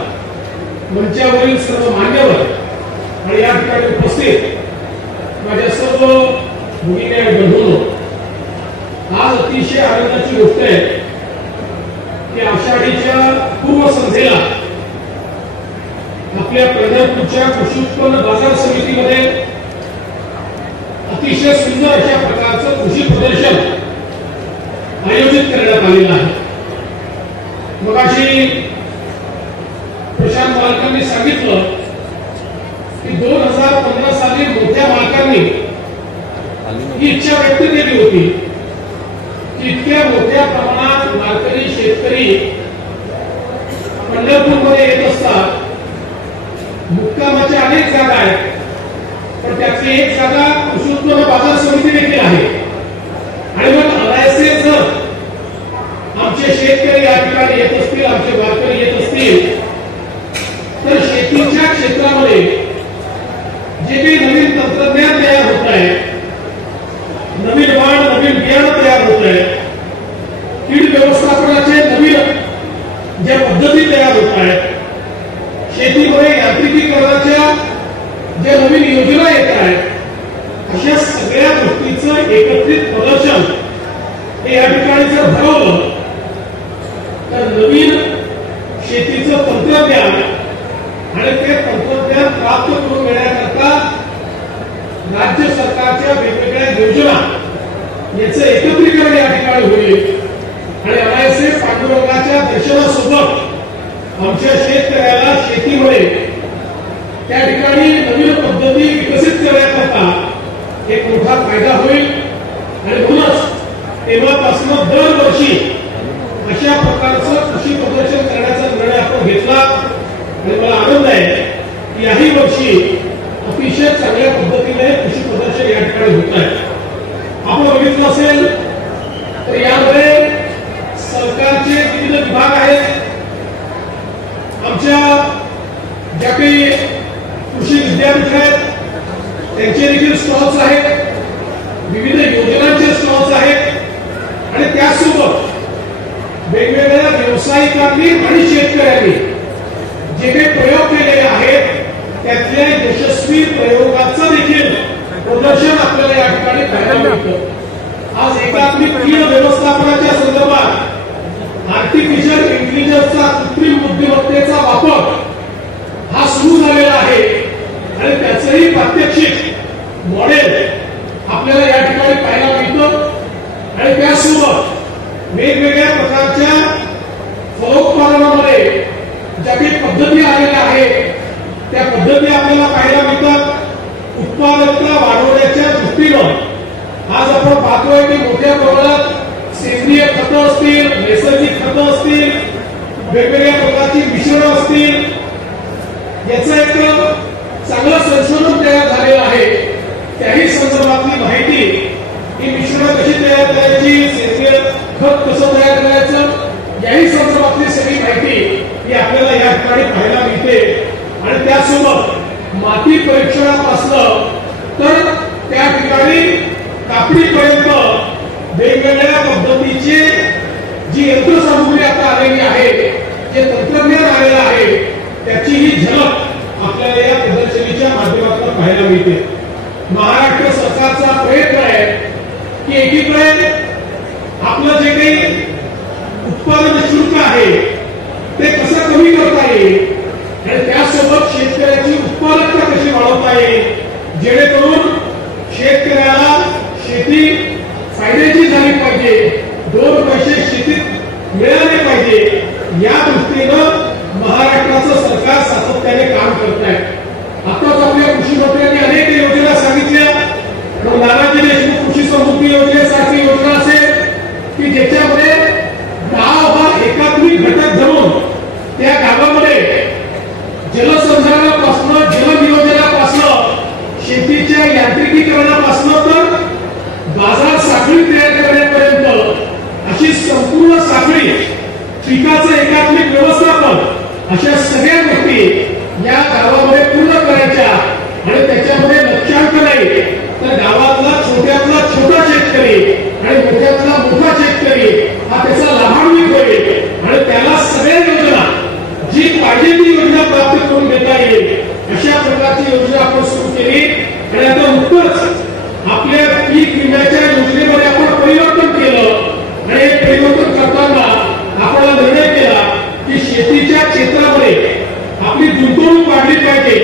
मंचावरील सर्व मान्यवर आणि या ठिकाणी उपस्थित माझ्या सर्व भगिनी आणि बंधूंनो, आज अतिशय आनंदाची गोष्ट आहे की आषाढीच्या पूर्वसंध्येला आपल्या पंढरपूरच्या कृषी उत्पन्न बाजार समितीमध्ये अतिशय सुंदर अशा प्रकारचं कृषी प्रदर्शन आयोजित करण्यात आलेलं आहे. मगाशी प्रशांत मालकांनी सांगितलं की 2015 साली मोठ्या मालकांनी ही इच्छा व्यक्त केली होती की इतक्या मोठ्या प्रमाणात वारकरी शेतकरी पंढरपूरमध्ये येत असतात. मुक्कामाच्या अनेक जागा आहेत, पण त्यातली एक जागा कृषी उत्पन्न बाजार समिती देखील आहे. आणि मग अनायसे जर आमचे शेतकरी या ठिकाणी येत असतील, आमचे वारकरी येत असतील, तर शेतीच्या क्षेत्रामध्ये जे काही नवीन तंत्रज्ञान तयार होत आहे, नवीन वाण, नवीन बियाणं तयार होत आहे, कीड व्यवस्थापनाचे नवीन ज्या पद्धती तयार होत आहेत, शेतीमध्ये यांत्रिकीकरणाच्या ज्या नवीन योजना येत आहेत, अशा सगळ्या गोष्टीचं एकत्रित प्रदर्शन हे या ठिकाणी जर भरवलं तर नवीन शेतीचं तंत्रज्ञान आणि ते तंत्रज्ञान प्राप्त करून घेण्याकरता राज्य सरकारच्या वेगवेगळ्या योजना याचं एकत्रीकरण या ठिकाणी होईल. आणि अनायसे पांडुरंगाच्या दर्शनासोबत आमच्या शेतकऱ्याला शेतीमध्ये त्या ठिकाणी नवीन पद्धती पद्धती विकसित करण्याकरता एक मोठा फायदा होईल आणि म्हणूनच तेव्हापासून दरवर्षी अशा प्रकारचं कृषी प्रदर्शन करण्याचा निर्णय आपण घेतला आणि मला आनंद आहे की याही वर्षी अतिशय चांगल्या पद्धतीने कृषी प्रदर्शन या ठिकाणी होत आहे. आपण बघितलं असेल तर यामध्ये सरकारचे विविध विभाग आहेत. आमच्या ज्या काही कृषी विद्यापीठ आहेत त्यांचे देखील स्टॉल्स आहेत, विविध योजनांचे स्टॉल्स आहेत आणि त्यासोबत वेगवेगळ्या व्यावसायिकांनी आणि शेतकऱ्यांनी जे काही प्रयोग केलेले आहेत त्यातल्या यशस्वी प्रयोगाचं देखील प्रदर्शन आपल्याला या ठिकाणी पाहायला मिळतं. आज एकात्मिक कीड व्यवस्थापनाच्या संदर्भात आर्टिफिशियल इंटेलिजन्सचा कृत्रिम बुद्धिमत्तेचा वापर हा सुरू झालेला आहे आणि त्याचंही प्रात्यक्षिक मॉडेल आपल्याला या ठिकाणी पाहायला मिळतं आणि त्यासोबत वेगवेगळ्या प्रकारच्या फलोत्पादनामध्ये ज्या काही पद्धती आलेल्या आहेत त्या पद्धती आपल्याला पाहायला मिळतात. उत्पादकता वाढवण्याच्या दृष्टीनं आज आपण पाहतोय की मोठ्या प्रमाणात सेंद्रिय खतं असतील, नैसर्गिक खतं असतील, वेगवेगळ्या प्रकारची मिश्रणं असतील, याचं एक चांगलं संशोधन तयार झालेलं आहे. त्याही संदर्भातली माहिती, ही मिश्रणं कशी तयार करायची, सेंद्रिय खत कसं तयार करायचं, याही संदर्भातली सगळी माहिती ही आपल्याला या ठिकाणी पाहायला मिळते. आणि त्यासोबत माती परीक्षणापासून तर त्या ठिकाणी कापणीपर्यंत वेगवेगळ्या पद्धतीची जी यंत्रसामुग्री आता आलेली आहे, जे तंत्रज्ञान आलेलं आहे, त्याची ही झलक आपल्याला या प्रदर्शनीच्या माध्यमातून पाहायला मिळते. महाराष्ट्र सरकारचा प्रयत्न आहे की एकीकडे आपलं जे काही उत्पादन शुल्क आहे ते कसं कमी करता येईल आणि त्यासोबत शेतकऱ्याची उत्पादकता कशी वाढवता येईल, जेणेकरून शेतकऱ्याला शेती फायद्याची झाली पाहिजे, 2 पैसे शेतीत मिळाले पाहिजे, या दृष्टीनं महाराष्ट्राचं सरकार सातत्याने काम करत आहे. आताच आपल्या कृषी मंत्र्यांनी अनेक योजना सांगितल्या. नानाजी देशमुख कृषी समृद्धी योजनेसारखी योजना असेल की ज्याच्यामध्ये गाव हा एकात्मिक घटक धरून त्या गावामध्ये जलसंधारणापासून जलनियोजनापासून शेतीच्या यांत्रिकीकरणापासून तर बाजार साखळी तयार करण्यापर्यंत अशी संपूर्ण साखळी, पिकाचं एकात्मिक व्यवस्थापन, अशा सगळ्या गोष्टी या गावामध्ये पूर्ण करायच्या आणि त्याच्यामध्ये लक्षांक नाही तर गावातला छोट्यातला छोटा शेतकरी आणि मोठ्यातला मोठा शेतकरी हा त्याचा लाभान्वित होईल आणि त्याला सगळ्या योजना जी पाहिजे ती योजना प्राप्त करून देता येईल, अशा प्रकारची योजना आपण सुरू केली. आणि आता नुकतंच आपल्या पीक विम्याच्या योजनेमध्ये आपण परिवर्तन केलं आणि हे परिवर्तन करताना आपण निर्णय केला की शेतीच्या क्षेत्रामध्ये आपली गुंतवणूक वाढली पाहिजे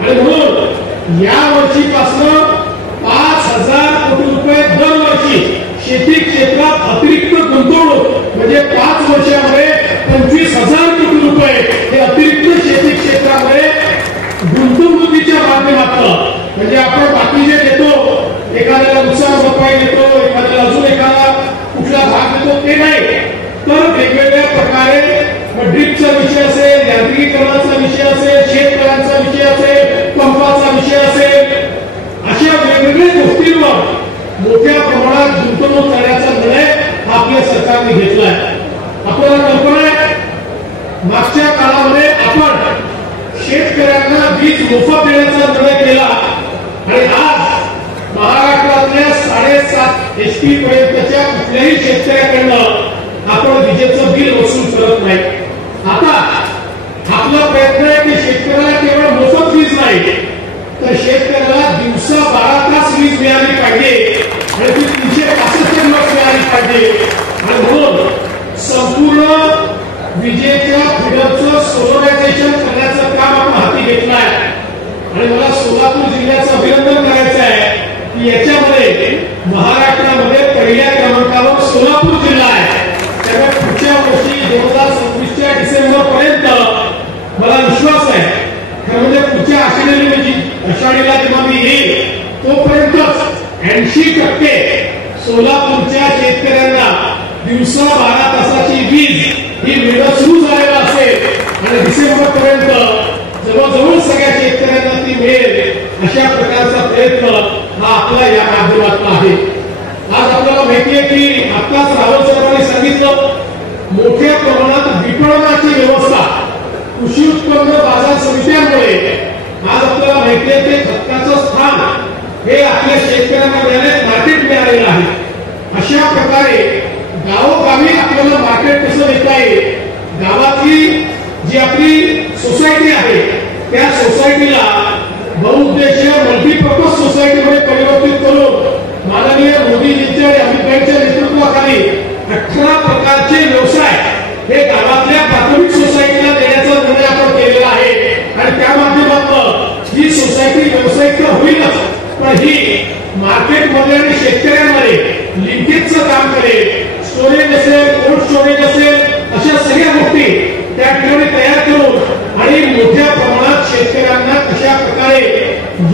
आणि म्हणून या वर्षीपासून 5,000 कोटी रुपये दरवर्षी शेती क्षेत्रात अतिरिक्त गुंतवणूक म्हणजे 5 वर्षामध्ये 25,000 कोटी रुपये हे अतिरिक्त शेती क्षेत्रामध्ये गुंतवणुकीच्या माध्यमातून, म्हणजे आपण बाकीचे देतो, एखाद्याला नुकसान भरपाई देतो, एखाद्याला अजून एखादा कुठला भाग देतो ते नाही, तर वेगवेगळ्या प्रकारे ड्रीपचा विषय असेल, यांत्रिकीकरणाचा विषय असेल, शेतकऱ्यांचा विषय असेल, पंपाचा विषय असेल, अशा वेगवेगळ्या गोष्टींवर मोठ्या प्रमाणात गुंतवणूक करण्याचा निर्णय आपल्या सरकारने घेतला आहे. आपल्याला कल्पना आहे मागच्या काळामध्ये आपण शेतकऱ्यांना वीज मोफत देण्याचा निर्णय केला आणि आज महाराष्ट्रातल्या 7.5 HP पर्यंतच्या कुठल्याही शेतकऱ्याकडनं आपण विजेचं बिल वसूल करत नाही. आता आपला प्रयत्न आहे की शेतकऱ्याला केवळ मोफत वीज नाही तर शेतकऱ्याला दिवसा 12 तास वीज मिळाली पाहिजे आणि ती 365 दिवस मिळाली पाहिजे. आणि म्हणून संपूर्ण विजेच्या फिडरचं सोलरायझेशन करण्याचं काम आपण हाती घेतलं आहे. आणि मला सोलापूर जिल्ह्याचं अभिनंदन करायचं आहे की याच्यामध्ये महाराष्ट्रामध्ये पहिल्या क्रमांकावर सोलापूर जिल्हा आहे. त्यामुळे पुढच्या वर्षी 2026च्या डिसेंबर पर्यंत मला विश्वास आहे खरं म्हणजे पुढच्या आषाढी आषाढीला जेव्हा मी येईल तोपर्यंतच 80% सोलापूरच्या शेतकऱ्यांना दिवसा 12 तासाची वीज ही मिळणं सुरू झालेलं असेल आणि डिसेंबर पर्यंत जवळजवळ सगळ्या शेतकऱ्यांना ती मिळेल अशा प्रकारचा प्रयत्न हा आपला या माध्यमातून आहे. आज आपल्याला माहिती आहे की आताच रावल साहेबांनी सांगितलं मोठ्या प्रमाणात विपणनाची व्यवस्था कृषी उत्पन्न बाजार समित्यांमुळे आज आपल्याला माहिती आहे की खताचं स्थान हे आपल्या शेतकऱ्यांना मिळाले मार्केट मिळालेलं आहे. अशा प्रकारे गावोगावी आपल्याला मार्केट कसं देता येईल, गावातली जी आपली सोसायटी आहे त्या सोसायटीला बहुउद्देशीय मल्टीपर्पज सोसायटीमध्ये परिवर्तित करून माननीय मोदीजींच्या आणि अमित भाईंच्या नेतृत्वाखाली 18 प्रकारचे व्यवसाय हे गावातल्या प्राथमिक सोसायटीला देण्याचा निर्णय आपण केलेला आहे. आणि त्या माध्यमातून ही सोसायटी व्यावसायिक तर होईलच, पण ही मार्केटमध्ये आणि शेतकऱ्यांमध्ये लिंकेजचं काम करेल. स्टोरेज असेल, कोल्ड स्टोरेज असेल, अशा सगळ्या गोष्टी त्या ठिकाणी तयार करून आणि मोठ्या प्रमाणात शेतकऱ्यांना कशा प्रकारे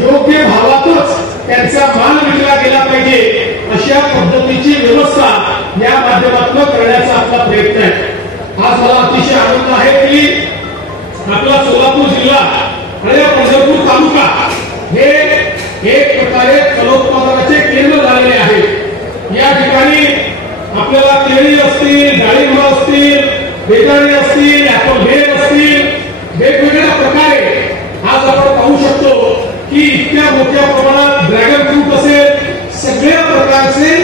योग्य भावातच त्यांचा माल विकला गेला पाहिजे अशा पद्धतीची व्यवस्था या माध्यमातून करण्याचा आपला प्रयत्न आहे. आज मला अतिशय आनंद आहे की आपला सोलापूर जिल्हा आणि पंढरपूर तालुका हे एक प्रकारे फलोत्पादनाचे केंद्र झालेले आहे. या ठिकाणी आपल्याला केळी असतील, डाळिंब असतील, बेदाणे असतील, ऍपल बेर असतील, वेगवेगळ्या प्रकारे आज आपण पाहू शकतो की इतक्या मोठ्या प्रमाणात ड्रॅगन फ्रूट असेल, सगळ्या प्रकारचे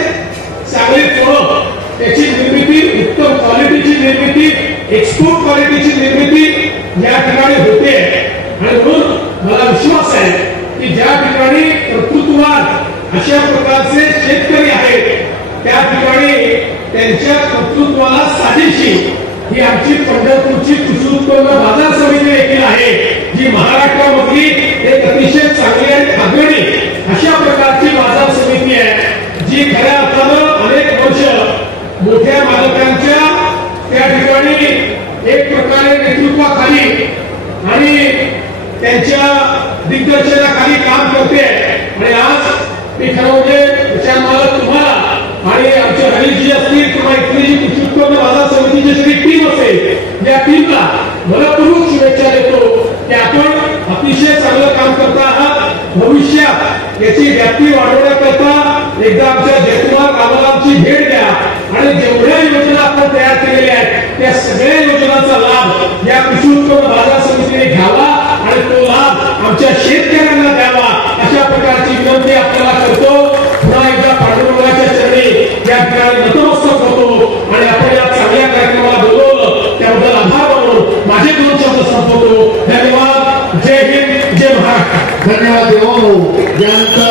चांगले फळं त्याची निर्मिती, उत्तम क्वालिटीची निर्मिती, एक्सपोर्ट क्वालिटीची निर्मिती या ठिकाणी होते. आणि म्हणून मला विश्वास आहे की ज्या ठिकाणी कर्तृत्ववान अशा प्रकारचे शेतकरी आहेत त्या ठिकाणी त्यांच्या कर्तृत्वाला साजेशी ही आमची पंढरपूरची कृषी उत्पन्न बाजार समिती देखील आहे, जी महाराष्ट्रामधली एक अतिशय चांगली आणि आघाडी अशा प्रकारची बाजार समिती आहे, जी खऱ्या अर्थानं अनेक वर्ष मोठ्या मालकांच्या त्या ठिकाणी एक प्रकारे नेतृत्वाखाली आणि त्यांच्या दिग्दर्शनाखाली काम करते. आणि आज मी खरं म्हणजे विचार मालक तुम्हाला आणि आमचे हरीशजी असतील किंवा इथली जी कृषी उत्पन्न बाजार समितीची सगळी टीम असेल या टीमला मनपूर्वक शुभेच्छा देतो की आपण अतिशय चांगलं काम करता आहात. भविष्यात याची व्याप्ती वाढवण्याकरता एकदा आमच्या जयकुमार रामरावची भेट द्या आणि जेवढ्या योजना आपण तयार केलेल्या आहेत त्या सगळ्या योजनांचा लाभ या कृषी उत्पन्न बाजार समितीने घ्यावा आणि तो लाभ आमच्या शेतकऱ्यांना द्यावा अशा प्रकारची विनंती आपल्याला करतो. पुन्हा एकदा पांडुरंगाच्या चरणी या ठिकाणी नतमस्तक होतो आणि आपण या चांगल्या कार्यक्रमाला बोलवलं त्याबद्दल आभार मानून माझे 2 शब्द संपवतो. धन्यवाद. जय हिंद, जय महाराष्ट्र. धन्यवाद. यानंतर